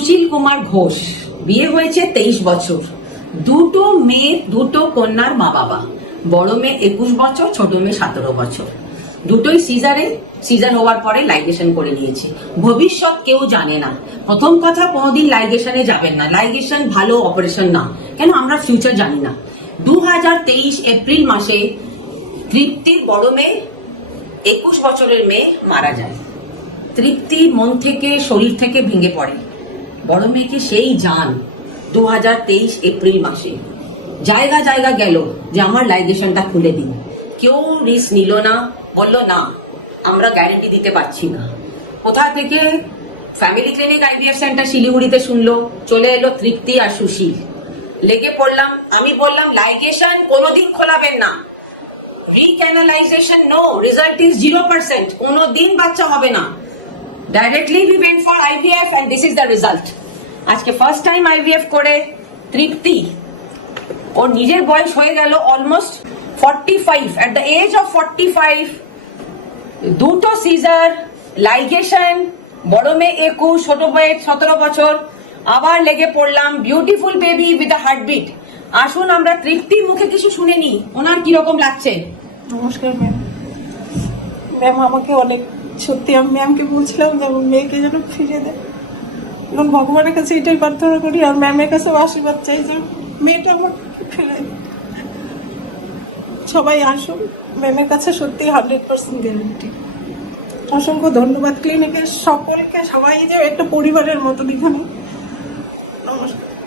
সুশীল কুমার ঘোষ। বিয়ে হয়েছে তেইশ বছর। দুটো মেয়ে, দুটো কন্যার মা বাবা। বড় মেয়ে একুশ বছর, ছোট মেয়ে সতেরো বছর। দুটোই সিজারে সিজার হওয়ার পরে লাইগেশন করে নিয়েছে। ভবিষ্যৎ কেউ জানে না। প্রথম কথা, কোনোদিন লাইগেশনে যাবেন না। লাইগেশন ভালো অপারেশন না। কেন? আমরা ফিউচার জানি না। দু হাজার তেইশ এপ্রিল মাসে তৃপ্তির বড় মেয়ে, একুশ বছরের মেয়ে মারা যায়। তৃপ্তি মন থেকে, শরীর থেকে ভেঙে পড়ে। বড় মেয়েকে সেই যান দু হাজার তেইশ এপ্রিল মাসে। জায়গা জায়গা গেল যে আমার লাইগেশনটা খুলে দিন। কেউ রিস্ক নিল না, বলল, না, আমরা গ্যারেন্টি দিতে পারছি না। কোথা থেকে? ফ্যামিলি ক্লিনিক আইভিএফ সেন্টার শিলিগুড়িতে শুনলো। চলে এলো তৃপ্তি আর সুশীল। লেগে পড়লাম, আমি বললাম লাইগেশন কোনোদিন খোলাবেন না। Recanalization no result is zero percent কোনো দিন বাচ্চা হবে না। Directly we went for IVF and this is the result আজকে ফার্স্ট টাইম আইভিএফ করে, তৃপ্তি। ওর নিজের বয়স হয়ে গেল almost forty five at the age of forty five দুটো সিজার লাইগেশন বড় মেয়ে একুশ, ছোট মেয়ে সতেরো বছর। আবার লেগে পড়লাম বিউটিফুল বেবি উইথ হার্টবিট আসুন আমরা তৃপ্তির মুখে কিছু শুনে নি ওনার কীরকম লাগছে? নমস্কার ম্যাম ম্যাম আমাকে অনেক সত্যি আমি ম্যামকে বলছিলাম যে, মেয়েকে যেন ফিরে দেয়। এবং ভগবানের কাছে এটাই প্রার্থনা করি আর ম্যামের কাছেও আশীর্বাদ চাই যে মেয়েটা আমার সবাই আসুন ম্যামের কাছে সত্যি হান্ড্রেড পার্সেন্ট গ্যারেন্টি অসংখ্য ধন্যবাদ ক্লিনিকের সকলকে, সবাই যে একটা পরিবারের মতো এখানে। নমস্কার।